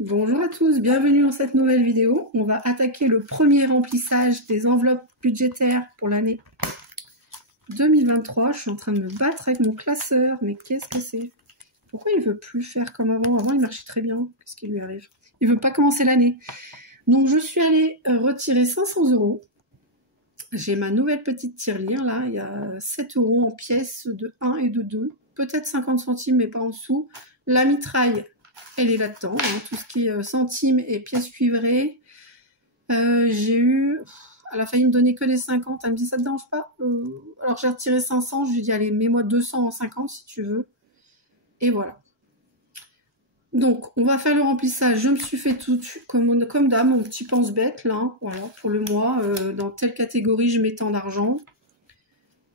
Bonjour à tous, bienvenue dans cette nouvelle vidéo. On va attaquer le premier remplissage des enveloppes budgétaires pour l'année 2023. Je suis en train de me battre avec mon classeur, mais qu'est-ce que c'est? Pourquoi il veut plus faire comme avant? Avant il marchait très bien, qu'est-ce qui lui arrive? Il veut pas commencer l'année. Donc je suis allée retirer 500 €. J'ai ma nouvelle petite tirelire là, il y a 7 € en pièces de 1 et de 2, peut-être 50 centimes mais pas en dessous. La mitraille, elle est là-dedans, hein, tout ce qui est centimes et pièces cuivrées. J'ai eu, elle a failli me donner que des 50, elle me dit ça te dérange pas? Alors j'ai retiré 500, je lui ai dit allez mets-moi 200 en 50 si tu veux. Et voilà. Donc, on va faire le remplissage. Je me suis fait tout comme d'hab, mon petit pense-bête, là. Voilà, pour le mois. Dans telle catégorie, je mets tant d'argent.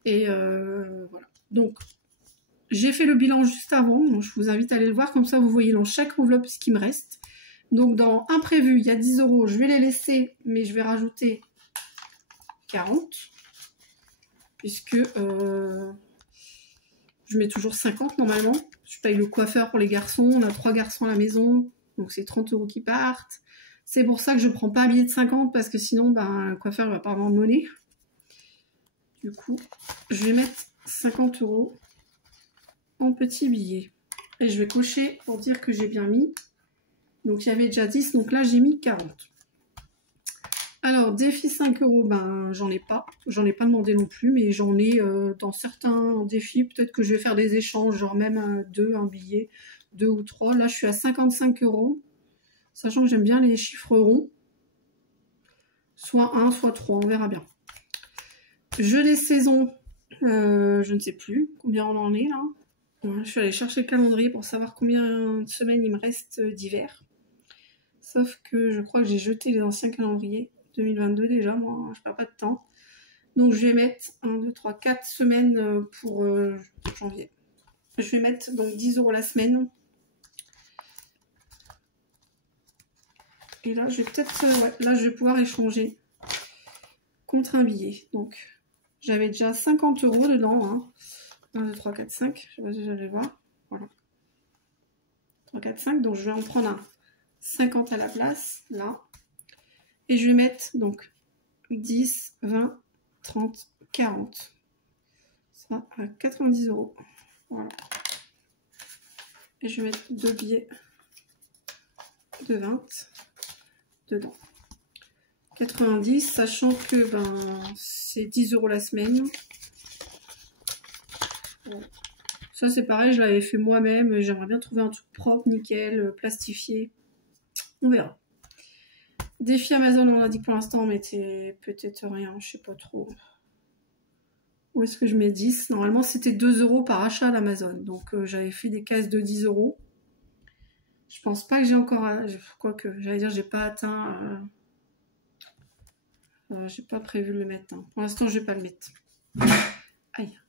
Et voilà. Donc, j'ai fait le bilan juste avant. Donc, je vous invite à aller le voir. Comme ça, vous voyez dans chaque enveloppe ce qui me reste. Donc, dans imprévu, il y a 10 €. Je vais les laisser, mais je vais rajouter 40. Puisque je mets toujours 50 normalement. Je paye le coiffeur pour les garçons. On a 3 garçons à la maison. Donc c'est 30 € qui partent. C'est pour ça que je prends pas un billet de 50 parce que sinon ben, le coiffeur va pas avoir de monnaie. Du coup, je vais mettre 50 € en petits billets. Et je vais cocher pour dire que j'ai bien mis. Donc il y avait déjà 10, donc là j'ai mis 40. Alors, défi 5 €, ben j'en ai pas. J'en ai pas demandé non plus, mais j'en ai dans certains défis. Peut-être que je vais faire des échanges, genre même un billet, 2 ou 3. Là, je suis à 55 €, sachant que j'aime bien les chiffres ronds. Soit 1, soit 3, on verra bien. Jeu des saisons, je ne sais plus combien on en est là. Ouais, je suis allée chercher le calendrier pour savoir combien de semaines il me reste d'hiver. Sauf que je crois que j'ai jeté les anciens calendriers. 2022 déjà, moi je perds pas de temps. Donc je vais mettre 1, 2, 3, 4 semaines pour janvier. Je vais mettre donc 10 € la semaine. Et là je vais peut-être, ouais, là je vais pouvoir échanger contre un billet. Donc j'avais déjà 50 € dedans. Hein. 1, 2, 3, 4, 5. Je sais pas si j'allais voir. Voilà. 3, 4, 5. Donc je vais en prendre un 50 à la place, là. Et je vais mettre donc 10, 20, 30, 40. Ça à 90 €. Voilà. Et je vais mettre 2 billets de 20 dedans. 90, sachant que ben, c'est 10 € la semaine. Voilà. Ça c'est pareil, je l'avais fait moi-même. J'aimerais bien trouver un truc propre, nickel, plastifié. On verra. Défi Amazon, on a dit que pour l'instant on mettait peut-être rien, je sais pas trop. Où est-ce que je mets 10? Normalement c'était 2 € par achat d'Amazon. Donc j'avais fait des caisses de 10 €. Je pense pas que j'ai encore... Quoique, j'allais dire j'ai pas atteint... j'ai pas prévu de le mettre. Hein. Pour l'instant je vais pas le mettre. Aïe.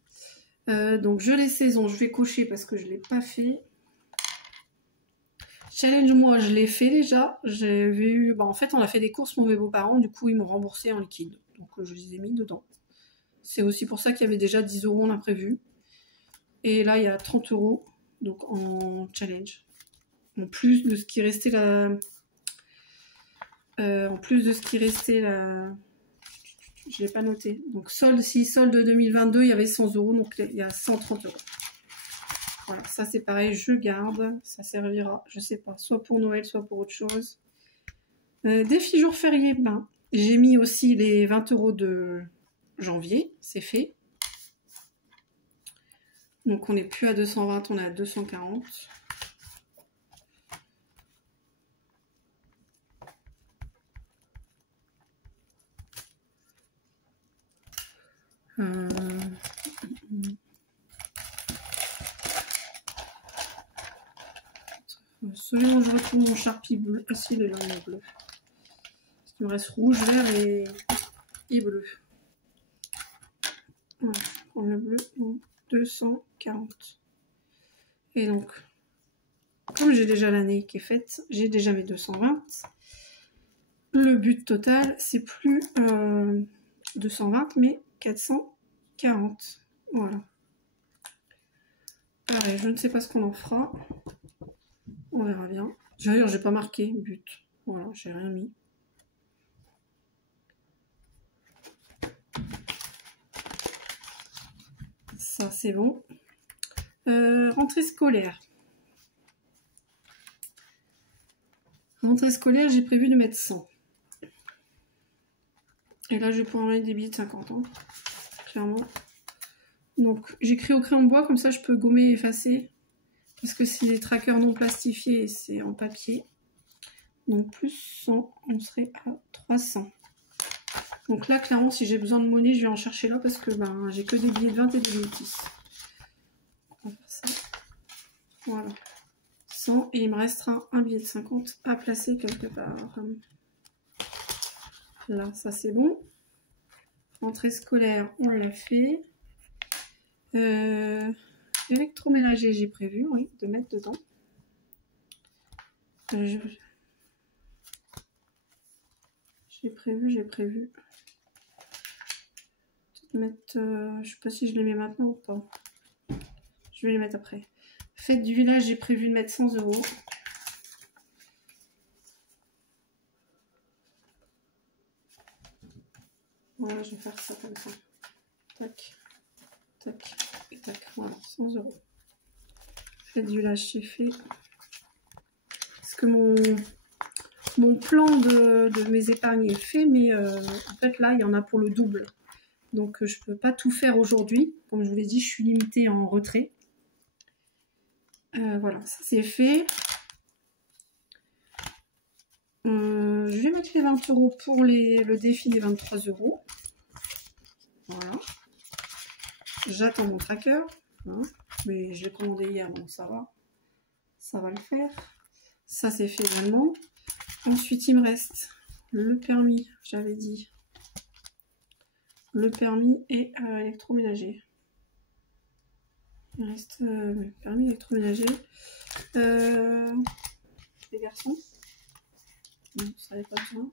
Donc jeu les saisons, je vais cocher parce que je l'ai pas fait. Challenge moi, je l'ai fait déjà. J'avais eu, bah, en fait, on a fait des courses pour mes beaux-parents, du coup ils m'ont remboursé en liquide. Donc je les ai mis dedans. C'est aussi pour ça qu'il y avait déjà 10 € en imprévu. Et là il y a 30 €, donc en challenge. En plus de ce qui restait là. En plus de ce qui restait là. Je l'ai pas noté. Donc solde, si solde 2022, il y avait 100 €, donc il y a 130 €. Voilà, ça c'est pareil, je garde. Ça servira, je sais pas, soit pour Noël, soit pour autre chose. Défi jour férié, ben, j'ai mis aussi les 20 € de janvier, c'est fait. Donc on n'est plus à 220, on est à 240. Selon je retrouve mon Sharpie bleu. Ah si, il est là, mon bleu. Il me reste rouge, vert et bleu. Voilà, je prends le bleu, donc 240. Et donc, comme j'ai déjà l'année qui est faite, j'ai déjà mes 220. Le but total, c'est plus 220, mais 440. Voilà. Pareil, je ne sais pas ce qu'on en fera. On verra bien. D'ailleurs, j'ai pas marqué but. Voilà, j'ai rien mis. Ça, c'est bon. Rentrée scolaire. Rentrée scolaire, j'ai prévu de mettre 100. Et là, je vais pouvoir mettre des billets de 50 ans. Clairement. Donc, j'écris au crayon de bois, comme ça, je peux gommer et effacer. Parce que c'est des trackers non plastifiés et c'est en papier. Donc, plus 100, on serait à 300. Donc là, clairement, si j'ai besoin de monnaie, je vais en chercher là parce que ben, j'ai que des billets de 20 et des billets de 10. On va faire ça. Voilà. 100 et il me restera un billet de 50 à placer quelque part. Là, ça c'est bon. Entrée scolaire, on l'a fait. Électroménager, j'ai prévu, oui, de mettre dedans. J'ai prévu. Mettre, je sais pas si je les mets maintenant ou pas. Je vais les mettre après. Fête du village, j'ai prévu de mettre 100 €. Voilà, je vais faire ça comme ça. Tac, tac, et tac. Voilà, 100 €. Fête du village, c'est fait. Parce que mon plan de mes épargnes est fait, mais en fait là, il y en a pour le double. Donc je peux pas tout faire aujourd'hui. Comme je vous l'ai dit, je suis limitée en retrait. Voilà, ça c'est fait. Je vais mettre les 20 € pour le défi des 23 €. Voilà. J'attends mon tracker. Hein, mais je l'ai commandé hier, donc ça va. Ça va le faire. Ça c'est fait également. Ensuite, il me reste le permis, j'avais dit. Le permis et électroménager. Il reste permis électroménager. Les garçons. Non, ça n'avait pas besoin.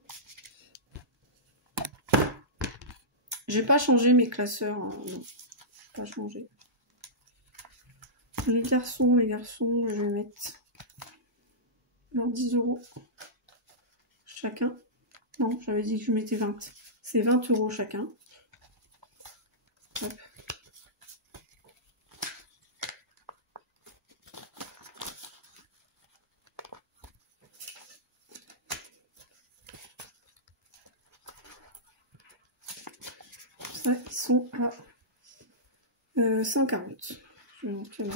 J'ai pas changé mes classeurs. Hein, non, pas changé. Les garçons, je vais mettre 10 € chacun. Non, j'avais dit que je mettais 20. C'est 20 € chacun. Hop. Ça, ils sont à 140. Je vais montrer là.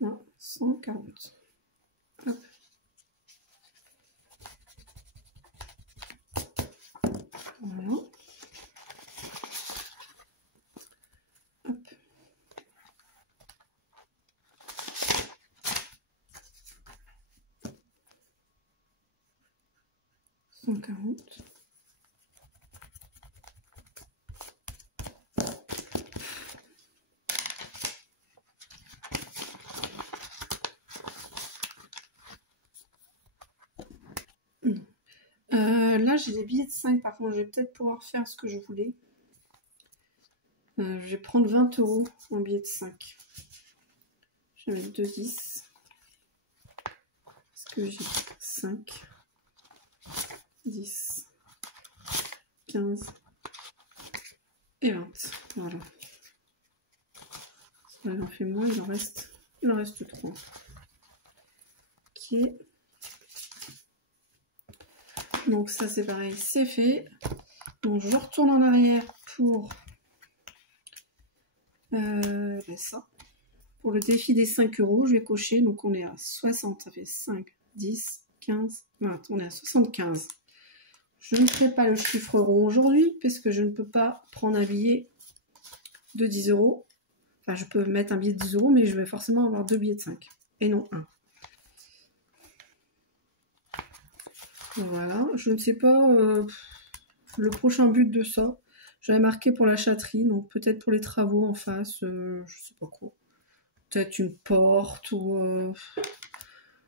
Non, 140. Hop. Voilà. Hop. Là, j'ai des billets de 5, par contre, je vais peut-être pouvoir faire ce que je voulais. Je vais prendre 20 € en billet de 5. Je vais mettre 2 10. Parce que j'ai 5, 10, 15 et 20. Voilà. Ça en fait moins, il en reste 3. Ok. Donc ça c'est pareil, c'est fait. Donc je retourne en arrière pour ça. Pour le défi des 5 €, je vais cocher. Donc on est à 60, ça fait 5, 10, 15, 20. On est à 75. Je ne ferai pas le chiffre rond aujourd'hui parce que je ne peux pas prendre un billet de 10 €. Enfin, je peux mettre un billet de 10 €, mais je vais forcément avoir 2 billets de 5 et non un. Voilà, je ne sais pas le prochain but de ça. J'avais marqué pour la châterie, donc peut-être pour les travaux en face, je sais pas quoi. Peut-être une porte ou un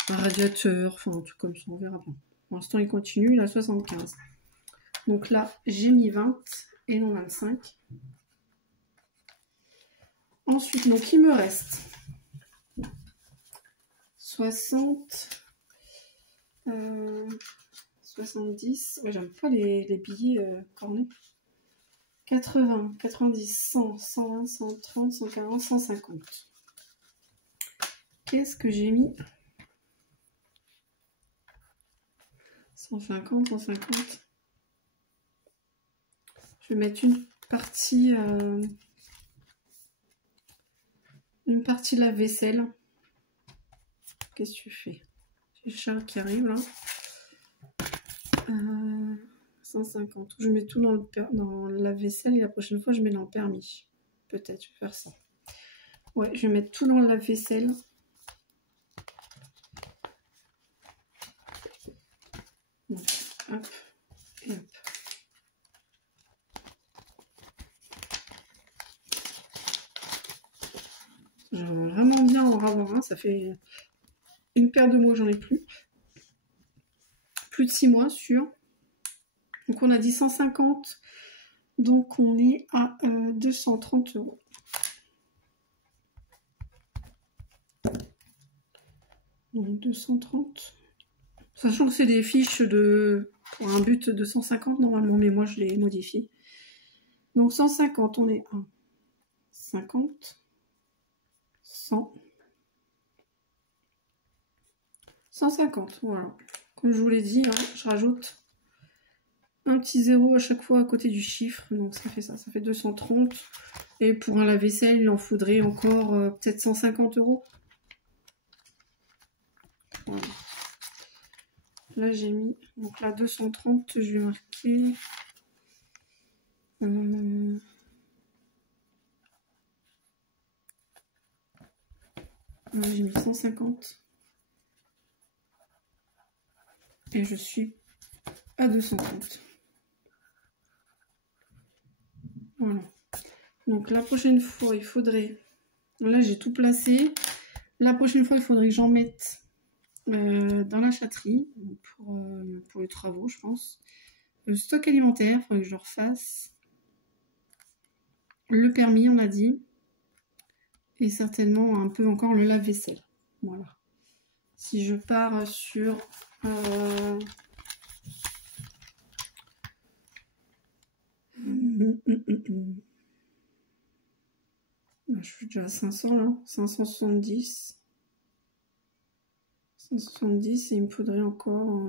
radiateur, enfin un truc comme ça, on verra bien. Pour l'instant, il continue, il a 75. Donc là, j'ai mis 20 et non 25. Ensuite, donc il me reste 60, 70. Ouais, j'aime pas les billets cornés. 80, 90, 100, 120, 130, 140, 150. Qu'est-ce que j'ai mis? 150, 150. Je vais mettre une partie lave-vaisselle. Qu'est-ce que tu fais? J'ai le chat qui arrive là. 150. Je mets tout dans le lave-vaisselle et la prochaine fois je mets dans le permis. Peut-être je vais faire ça. Ouais, je vais mettre tout dans le lave-vaisselle. Donc, hop et hop. J'aimerais vraiment bien en avoir un. Ça fait une paire de mois que j'en ai plus. Plus de 6 mois sur. Donc on a dit 150. Donc on est à 230 €. Donc 230. Sachant que c'est des fiches pour un but de 150 normalement, mais moi je les modifie. Donc 150, on est à 50, 100, 150, voilà. Comme je vous l'ai dit, hein, je rajoute un petit zéro à chaque fois à côté du chiffre. Donc ça fait ça, ça fait 230. Et pour un lave-vaisselle, il en faudrait encore peut-être 150 €. Voilà. Là j'ai mis, donc là 230, je vais marquer. Là j'ai mis 150. Et je suis à 230. Voilà. Donc la prochaine fois, il faudrait... Là, j'ai tout placé. La prochaine fois, il faudrait que j'en mette dans la chatterie pour les travaux, je pense. Le stock alimentaire, il faudrait que je le refasse. Le permis, on a dit. Et certainement un peu encore le lave-vaisselle. Voilà. Si je pars sur... Je suis déjà à 500 là, 570. 570 et il me faudrait encore...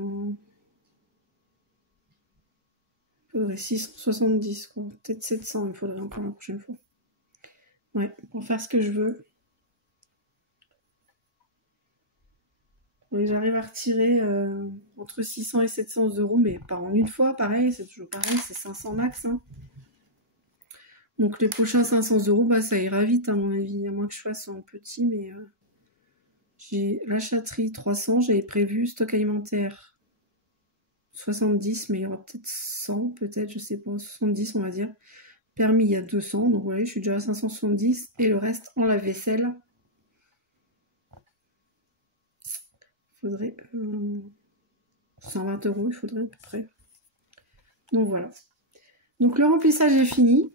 il faudrait 670 quoi. Peut-être 700 il me faudrait encore la prochaine fois. Ouais, pour faire ce que je veux. Oui, j'arrive à retirer entre 600 et 700 €, mais pas en une fois, pareil, c'est toujours pareil, c'est 500 max. Hein. Donc les prochains 500 €, bah, ça ira vite à mon avis, à moins que je fasse en petit, mais j'ai la chatterie 300, j'avais prévu stock alimentaire 70, mais il y aura peut-être 100, peut-être, je sais pas, 70 on va dire. Permis il y a 200, donc voilà, je suis déjà à 570 et le reste en lave-vaisselle. Il faudrait 120 €, il faudrait à peu près. Donc voilà. Donc le remplissage est fini.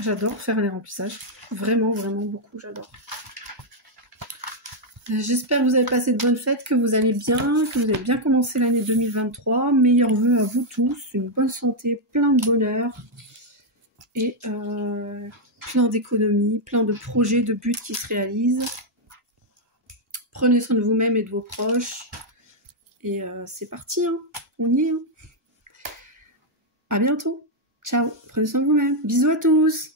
J'adore faire les remplissages. Vraiment, vraiment beaucoup, j'adore. J'espère que vous avez passé de bonnes fêtes, que vous allez bien, que vous avez bien commencé l'année 2023. Meilleurs vœux à vous tous, une bonne santé, plein de bonheur et plein d'économies, plein de projets, de buts qui se réalisent. Prenez soin de vous-même et de vos proches. Et c'est parti, hein. On y est. Hein. À bientôt. Ciao. Prenez soin de vous-même. Bisous à tous.